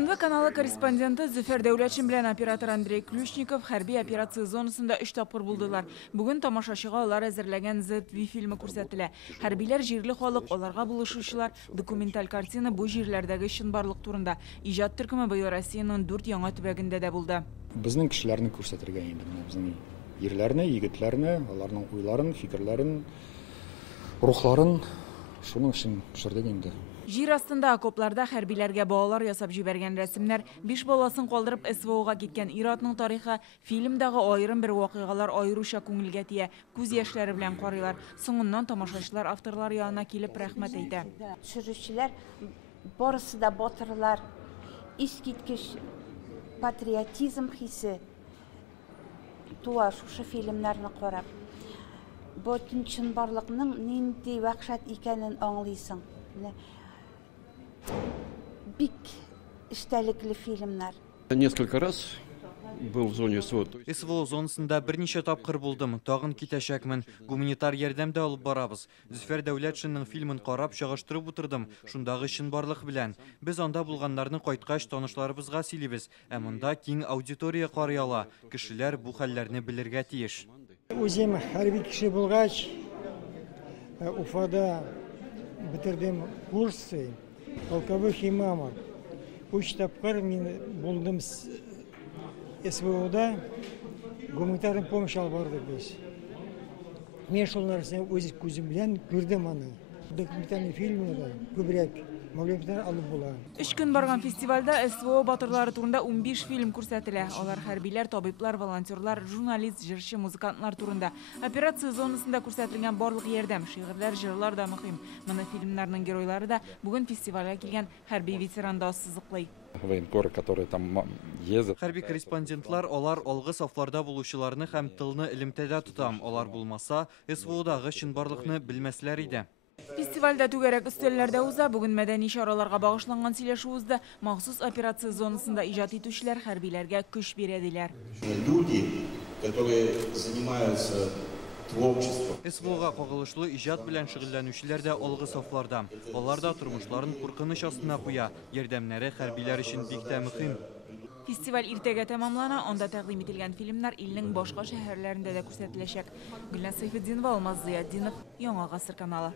ТНВ каналы корреспонденты Зөфер Дәүләтшин белән оператор Андрей Ключников хәрби операция зонасында 3 тапкыр булдылар. Бүген тамашачыга алар әзерләгән ZV фильмы күрсәтелә. Хәрбиләр җирле халык, аларга булышучылар, документаль картина бу җирләрдәге чынбарлык турында. Иҗат төркеме быел Россиянең 4 яңа төбәгендә дә булды. Безнең кешеләрне күрсәтергә инде, безнең ирләрне, егетләрне, аларның уйларын, фикерләрен, рухларын шуның өчен төшердек инде. Җир астында окопларда хәрбиләргә балалар ясап җибәргән рәсемнәр, 5 баласын калдырып СВОга киткән ир-атның тарихы, фильмдагы аерым бер вакыйгалар аеруча күңелгә тия, күз яшьләре белән карыйлар. Соңыннан тамашачылар авторлар янына килеп рәхмәт әйтә. Төшерүчеләр барысы да батырлар, искиткеч патриотизм хисе туа шушы фильмнарны карап. Бүтән чынбарлыкның нинди вахшат икәнен аңлыйсың. Бик эчтәлекле фильмнар. Несколько раз был в зоне СВО. СВО зонасында берничә тапкыр булдым. Тагын китәчәкмен. Гуманитар ярдәмдә алып барабыз. Зөфәр Дәүләтшинның фильмын карап чагыштырып утырдым. Шундагы чынбарлык белән. Без анда булганнарны кайткач танышларыбызга сөйлибез. Ә монда киң аудитория карый ала. Кешеләр бу хәлләрне белергә тиеш. Үзем хәрби кеше булгач, Уфада бетердем курсы, полковых имамов. 3 тапкыр мин булдым СВОда, гуманитарный помощь алып бардык без. Мен шул нәрсәне үз күзем белән күрдем аны. Документальный фильмда күбрәк мәгълүматлар алып була. 3 көн барган фестивальдә СВО батырлары турында 15 фильм күрсәтелә. Алар хәрбиләр, табиблар, волонтерлар, журналист, җырчы, музыкантлар турында. Операция зонасында күрсәтелгән барлык ярдәм, шигырьләр, җырлар да мөһим. Моны фильмнарның геройлары да бүген фестивальгә килгән хәрби ветеранда сызыклый. Военкоры, которые там ездят. Хәрби корреспондентлар алар алгы сафларда булучыларны һәм тылны элемтәдә тутам. Алар булмаса, СВОдагы чынбарлыкны белмәсләр иде. Фестивальдә түгәрәк өстәлләрдә уза, бүген мәдәни чараларга багышланган сөйләшү узды. Махсус операция зонасында иҗат итүчеләр хәрбиләргә көч бирә диләр. Люди, которые занимаются творчеством. СВОга кагылышлы иҗат белән шөгыльләнүчеләр дә алгы сафларда. Алар да тормышларын куркыныч астына куя. Ярдәмнәре хәрбиләр өчен бик тә мөһим. Фестиваль иртәгә тәмамлана, анда тәкъдим ителгән фильмнар илнең башка шәһәрләрендә дә күрсәтеләчәк. Гөлназ Сайфетдинова, Алмаз Зыятдинов, Яңа гасыр каналы.